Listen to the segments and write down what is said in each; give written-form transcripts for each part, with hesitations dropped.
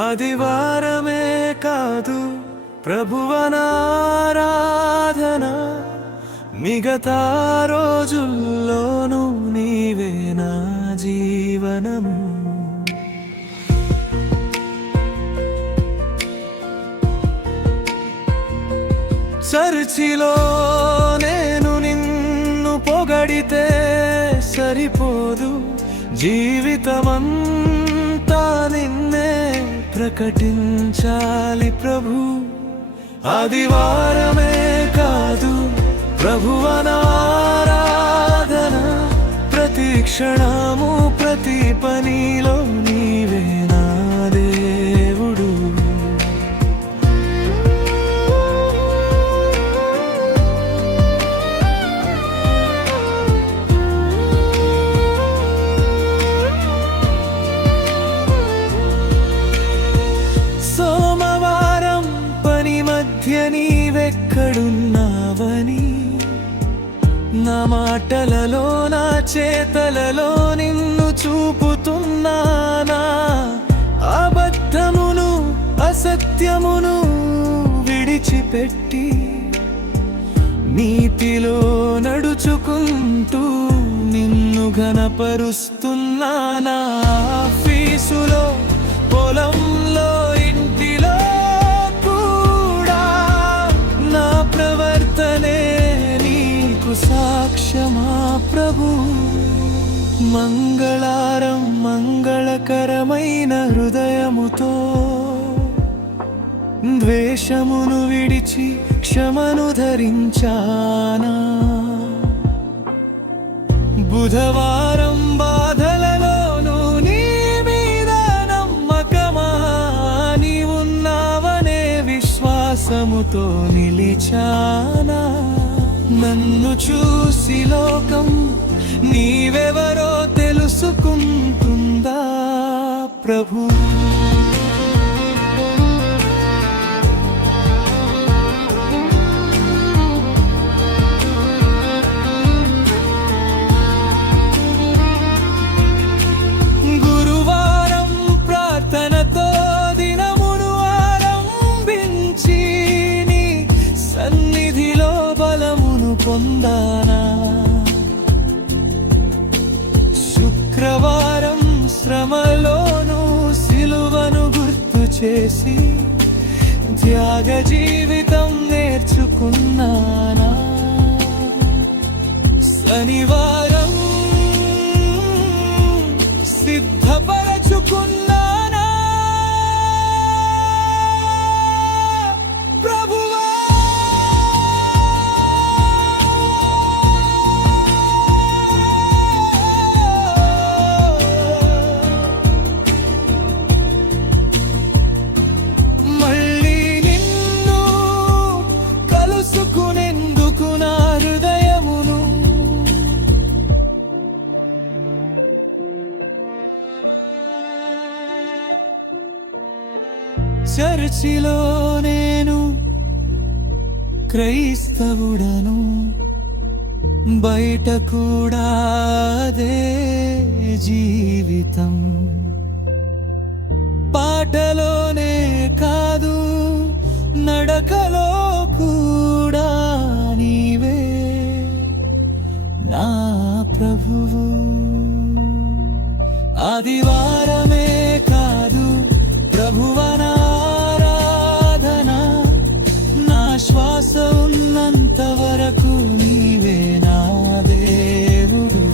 ఆదివారమే కాదు ప్రభువనారాధన, మిగతా రోజుల్లోనూ నీవే నా జీవనము. చర్చిలో నేను నిన్ను పొగడితే సరిపోదు, జీవితమంతా నిన్నే ప్రకటించాలి ప్రభు. ఆదివారమే కాదు ప్రభువనారాధన, ప్రతి క్షణము ప్రతి పనిలో నీవే నా దేవుడు. సోమవారం పని మధ్య నీవెక్కడున్నావని, నా మాటలలో నా చేతలలో నిన్ను చూపుతున్నానా? అబద్ధమును అసత్యమును విడిచిపెట్టి నీతిలో నడుచుకుంటూ నిన్ను ఘనపరుస్తున్నానా? ఆఫీసులో పొలంలో ఇంటిలో కూడా నా ప్రవర్తనే నీకు సాక్ష్యమా ప్రభు. మంగళారం మంగళకరమైన హృదయముతో ద్వేషమును విడిచి క్షమను ధరించానా? బుధవారం బాధలలోనూ నీ మీద నమ్మకమా, నీవున్నావనే విశ్వాసముతో నిలిచానా? నన్ను చూసి లోకం నీవెవరో తెలుసుకుంటుందా ప్రభు? గురువారం ప్రార్థనతో దినమును ఆరంభించి నీ సన్నిధిలో బలమును పొందానా? శుక్రవారం శ్రమలోను సిలువను గుర్తు చేసి త్యాగ జీవితం నేర్చుకున్నానా? శనివారం సిద్ధపరచుకున్నానా? ప్రభువా మళ్ళీ నిన్ను కలుసుకునేందుకు నా హృదయమును చర్చిలో నేను క్రైస్తవుడను, బయట కూడా అదే జీవితం. పాటలోనే కాదు నడకలో కూడా నీవే నా ప్రభువు. ఆదివారమే కాదు ప్రభువనారాధన, నా శ్వాస ఉన్నంత వరకు నీవే నా దేవుడు.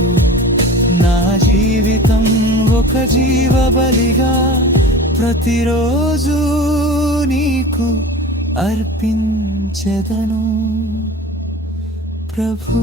నా జీవితం ఒక జీవబలిగా ప్రతిరోజు నీకు అర్పించెదను ప్రభు.